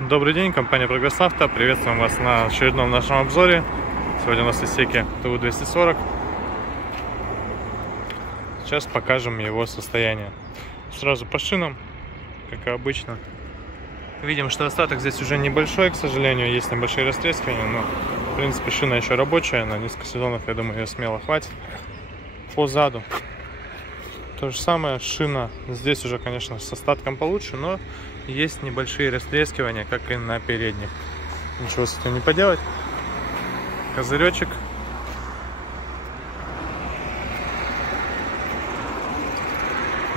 Добрый день, компания Progress Auto. Приветствуем вас на очередном нашем обзоре. Сегодня у нас Исеки ТУ-240. Сейчас покажем его состояние. Сразу по шинам, как и обычно. Видим, что остаток здесь уже небольшой, к сожалению. Есть небольшие растрескивания, но в принципе шина еще рабочая. На несколько сезонов, я думаю, ее смело хватит. По заду то же самое, шина здесь уже, конечно, с остатком получше, но есть небольшие растрескивания, как и на передних. Ничего с этим не поделать. Козыречек.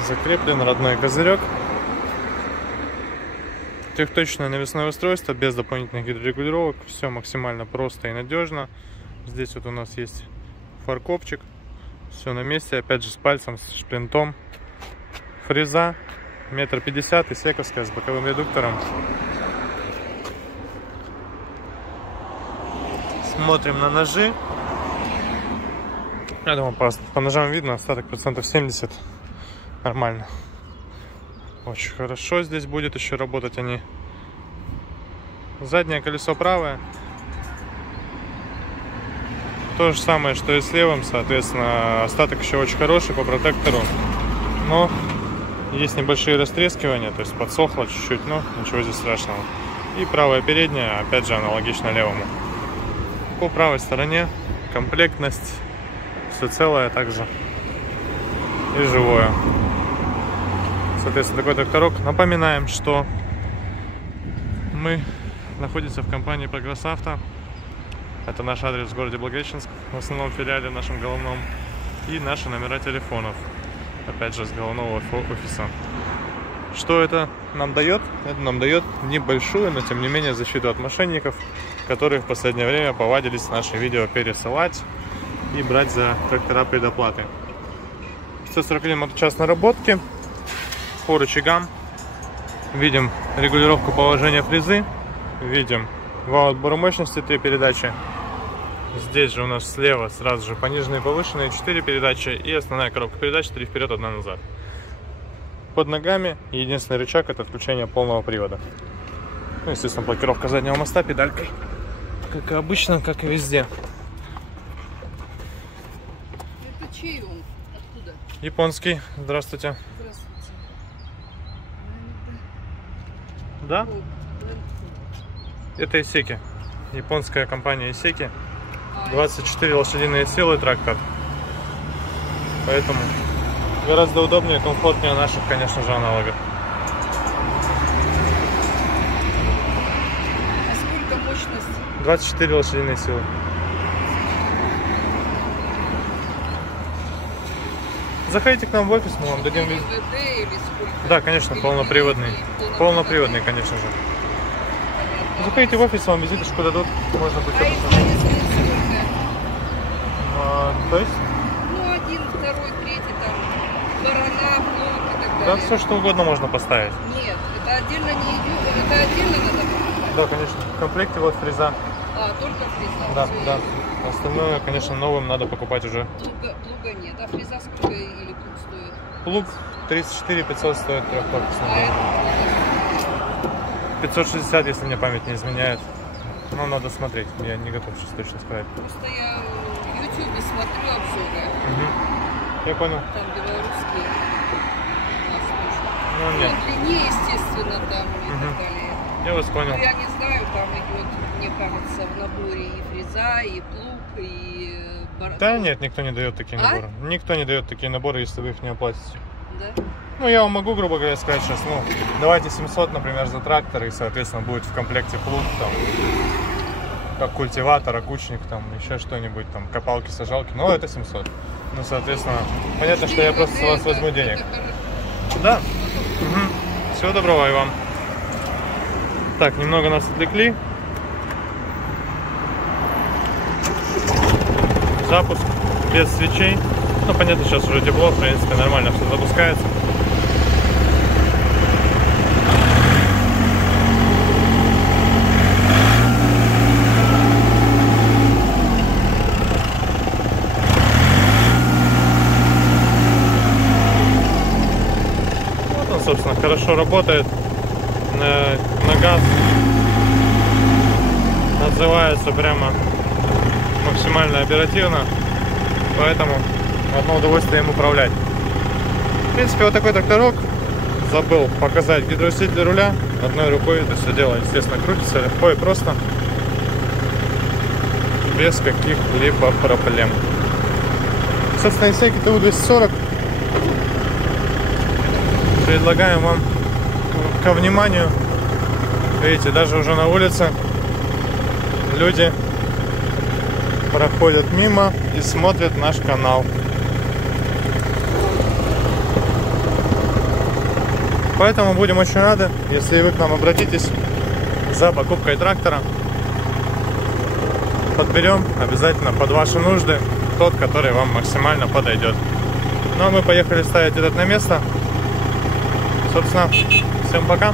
Закреплен родной козырек. Трехточное навесное устройство, без дополнительных гидрорегулировок. Все максимально просто и надежно. Здесь вот у нас есть фаркопчик. Все на месте, опять же с пальцем, с шплинтом. Фреза 1,50 м, исековская, с боковым редуктором. Смотрим на ножи. Я думаю, по ножам видно, остаток процентов 70. Нормально. Очень хорошо здесь будет еще работать они. Заднее колесо правое. То же самое, что и с левым, соответственно, остаток еще очень хороший по протектору. Но есть небольшие растрескивания, то есть подсохло чуть-чуть, но ничего здесь страшного. И правая передняя, опять же, аналогично левому. По правой стороне комплектность, все целое также и живое. Соответственно, такой тракторок. Напоминаем, что мы находимся в компании Progress Auto. Это наш адрес в городе Благовещенск, в основном филиале нашем головном. И наши номера телефонов, опять же, с головного офиса. Что это нам дает? Это нам дает небольшую, но тем не менее защиту от мошенников, которые в последнее время повадились наши видео пересылать и брать за трактора предоплаты. 141 моточас наработки. По рычагам видим регулировку положения фрезы, видим вал отбора мощности 3 передачи. Здесь же у нас слева сразу же пониженные и повышенные 4 передачи и основная коробка передач 3 вперед, 1 назад. Под ногами единственный рычаг — это включение полного привода. Ну, естественно, блокировка заднего моста педалькой, как и обычно, как и везде. Это чей он? Откуда? Японский. Здравствуйте. Здравствуйте. Да? Это Исеки. Японская компания Исеки. 24 лошадиные силы трактор. Поэтому гораздо удобнее, комфортнее наших, конечно же, аналогов. А сколько мощность? 24 лошадиные силы. Заходите к нам в офис, мы вам дадим визит. или сколько? Да, конечно, полноприводный. Полноприводный, конечно же. Заходите в офис, вам визиточку дадут. Можно будет все посмотреть. То есть? Ну, 1, 2, 3, там, барана, плуг и так далее. Да, все что угодно можно поставить. Нет, это отдельно не идет, это отдельно надо покупать? Да, конечно. В комплекте вот фреза. А, только фреза? Да, Всё да. есть. Остальное, конечно, новым надо покупать уже. Плуга нет, а фреза сколько или плуг стоит? Плуг 34 500 стоит трехкорпусный. А это 560, если мне память не изменяет. Но надо смотреть, я не готов сейчас точно сказать. просто я в YouTube смотрю обзоры. Я понял. Там белорусские. У нас тоже. Ну нет, Ну, длиннее, естественно, там и так далее. я вас понял. Ну, я не знаю, там идет, мне кажется, в наборе и фреза, и плуг, и Да нет, никто не дает такие А? наборы. Никто не дает такие наборы, если вы их не оплатите. Да? Ну, я вам могу, грубо говоря, сказать сейчас, ну, давайте 700, например, за трактор, и, соответственно, будет в комплекте плуг, там, как культиватор, окучник, там, еще что-нибудь, там, копалки, сажалки, но это 700. Ну, соответственно, понятно, что я просто с вас возьму денег. Да. Всего доброго и вам. Так, немного нас отвлекли. Запуск без свечей. Ну, понятно, сейчас уже тепло, в принципе, нормально все запускается. Вот он, собственно, хорошо работает на газ. отзывается прямо максимально оперативно, поэтому одно удовольствие им управлять. В принципе, вот такой тракторок. Забыл показать гидроусилитель руля. Одной рукой это все дело, естественно, крутится легко и просто, без каких-либо проблем. Собственно, Исеки ТУ-240 предлагаем вам ко вниманию. Видите, даже уже на улице люди проходят мимо и смотрят наш канал. Поэтому будем очень рады, если вы к нам обратитесь за покупкой трактора. Подберем обязательно под ваши нужды тот, который вам максимально подойдет. Ну а мы поехали ставить этот на место. Собственно, всем пока.